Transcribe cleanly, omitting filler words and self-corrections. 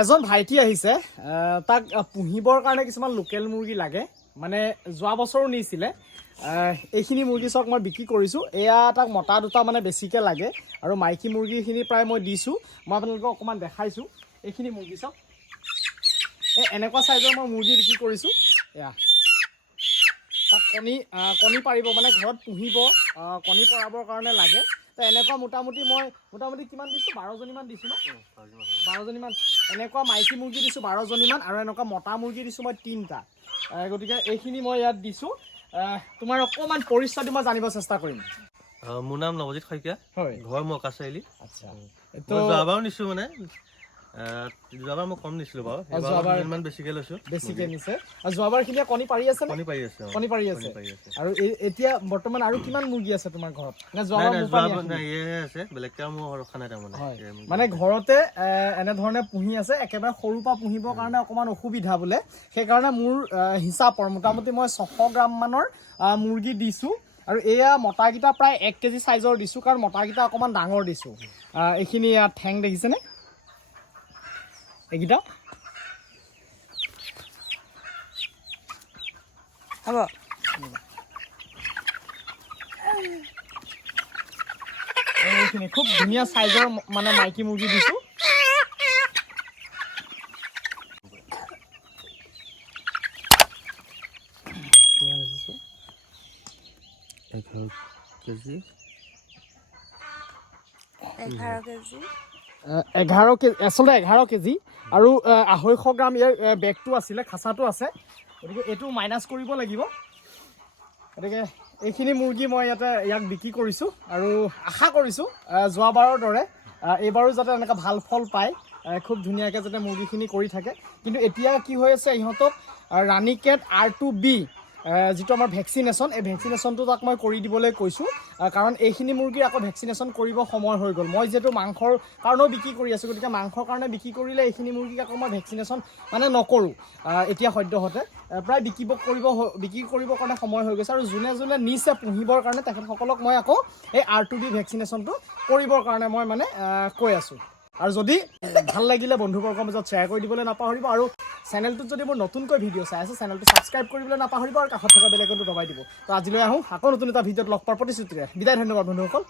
এজন ভাইটি আহিছে তাক পুহিবৰ কাৰণে কিছুমান লোকেল মুৰ্গী লাগে মানে যোৱা বছৰো নিছিলে এইখিনি মুৰ্গী চক মই বিক্ৰী কৰিছোঁ এয়া তাক মতা দুটা মানে বেছিকৈ লাগে আৰু মাইকী মুৰ্গীখিনি প্ৰায় মই দিছোঁ মই আপোনালোকক অকণমান দেখাইছোঁ এইখিনি মুৰ্গী চক এনেকুৱা চাইজৰ মই মুৰ্গী বিক্ৰী কৰিছোঁ এয়া তাক কণী পাৰিব মানে ঘৰত পুহিব কণী পৰাবৰ কাৰণে লাগে তো এনেকুৱা মোটামুটি কিমান দিছোঁ 12জনীমান দিছোঁ ন 12জনীমান এনেকুৱা মাইকী মুৰ্গী দিছোঁ 12জনীমান আৰু এনেকুৱা মতা মুৰ্গী দিছোঁ মই 3টা গতিকে এইখিনি মই ইয়াত দিছোঁ তোমাৰ অকণমান পৰিচয়টো মই জানিব চেষ্টা কৰিম মোৰ নাম নৱজিত শইকীয়া হয় ঘৰ মকা চাৰিআলি আচ্ছা তো যোৱাবাৰ নিছোঁ মানে যোৱাবাৰ মই কম নিছিলোঁ বাৰু যোৱাবাৰ ইমান বেছিকৈ লৈছোঁ বেছিকৈ নিছে আৰু যোৱাবাৰখিনি কণী পাৰি আছে কণী পাৰি আছে আৰু এতিয়া বৰ্তমান আৰু কিমান মুৰ্গী আছে তোমাৰ ঘৰত নে আছে বেলেগকৈ মোৰ ৰখা নাই তাৰমানে মানে ঘৰতে এনেধৰণে পুহি আছে একেবাৰে সৰুৰ পৰা পুহিবৰ কাৰণে অকণমান অসুবিধা বোলে সেইকাৰণে মোৰ হিচাপৰ মোটামুটি মই 600 গ্ৰাম মানৰ মুৰ্গী দিছোঁ আৰু এয়া মতাকেইটা প্ৰায় 1 কেজি চাইজৰ দিছোঁ কাৰণ মতাকেইটা অকণমান ডাঙৰ দিছোঁ এইখিনি ইয়াত ঠেং দেখিছেনে এইকেইটা হ'ব এইখিনি খুব ধুনীয়া চাইজৰ মানে মাইকী মুৰ্গী দিছোঁ কেজি 11 কেজি আচলতে 11 কেজি আৰু 250 গ্ৰাম ইয়াৰ বেগটো আছিলে খাচাটো আছে গতিকে এইটো মাইনাছ কৰিব লাগিব গতিকে এইখিনি মুৰ্গী মই ইয়াক বিক্ৰী কৰিছোঁ আৰু আশা কৰিছোঁ যোৱাবাৰৰ দৰে এইবাৰো যাতে এনেকৈ ভাল ফল পায় খুব ধুনীয়াকৈ যাতে মুৰ্গীখিনি কৰি থাকে কিন্তু এতিয়া কি হৈ আছে ইহঁতক ৰাণীকেট R2B যিটো আমাৰ ভেকচিনেশ্যন এই ভেকচিনেশ্যনটো তাক মই কৰি দিবলৈ কৈছোঁ কাৰণ এইখিনি মুৰ্গীৰ আকৌ ভেকচিনেশ্যন কৰিব সময় হৈ গ'ল মই যিহেতু মাংসৰ কাৰণেও বিক্ৰী কৰি আছোঁ গতিকে মাংসৰ কাৰণে বিক্ৰী কৰিলে এইখিনি মুৰ্গীক আকৌ মই ভেকচিনেশ্যন মানে নকৰোঁ এতিয়া সদ্যহতে প্ৰায় বিক্ৰী কৰিবৰ কাৰণে সময় হৈ গৈছে আৰু যোনে নিছে পুহিবৰ কাৰণে তেখেতসকলক মই আকৌ এই R2B ভেকচিনেশ্যনটো কৰিবৰ কাৰণে মই মানে কৈ আছোঁ আৰু যদি ভাল লাগিলে বন্ধুবৰ্গৰ মাজত শ্বেয়াৰ কৰি দিবলৈ নাপাহৰিব আৰু চেনেলটোত যদি মোৰ নতুনকৈ ভিডিঅ' চাই আছে চেনেলটো ছাবস্ক্ৰাইব কৰিবলৈ নাপাহৰিব আৰু কাষত থকা বেল আইকনটো দবাই দিব তো আজিলৈ আহোঁ আকৌ নতুন এটা ভিডিঅ'ত লগ পোৱাৰ প্ৰতিশ্ৰুতিৰে বিদায় ধন্যবাদ বন্ধুসকল